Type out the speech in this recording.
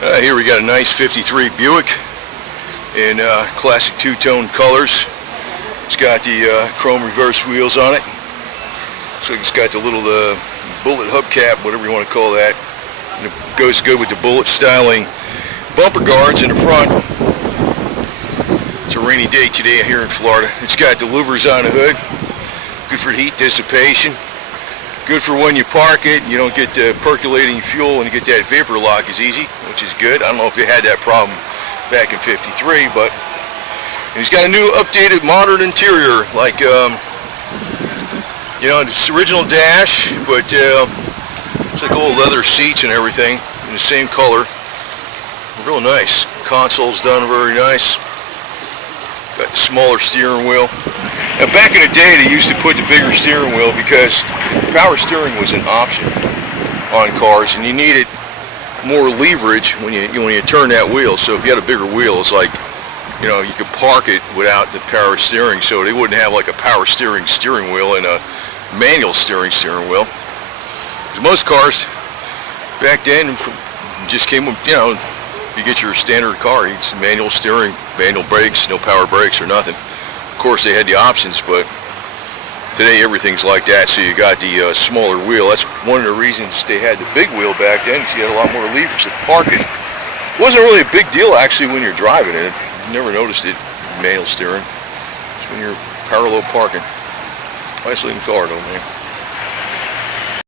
Here we got a nice 53 Buick in classic two-tone colors. It's got the chrome reverse wheels on it. Looks like it's got the little bullet hubcap, whatever you want to call that. And it goes good with the bullet styling bumper guards in the front. It's a rainy day today here in Florida. It's got the louvers on the hood. Good for heat dissipation. Good for when you park it, you don't get percolating fuel and you get that vapor lock is easy, which is good. I don't know if you had that problem back in 53, but and he's got a new updated modern interior, like you know, it's original dash, but it's like old leather seats and everything in the same color. Real nice. Console's done very nice. Got the smaller steering wheel. Now, back in the day, they used to put the bigger steering wheel because power steering was an option on cars, and you needed more leverage when you turn that wheel. So if you had a bigger wheel, it's like, you know, you could park it without the power steering. So they wouldn't have like a power steering wheel and a manual steering wheel. Because most cars back then just came with, you know, you get your standard car, it's manual steering, manual brakes, no power brakes or nothing. Of course, they had the options, but today everything's like that. So you got the smaller wheel. That's one of the reasons they had the big wheel back then, because you had a lot more levers to park it. It wasn't really a big deal actually when you're driving it. Never noticed it, manual steering. It's when you're parallel parking. Nice looking car though, man.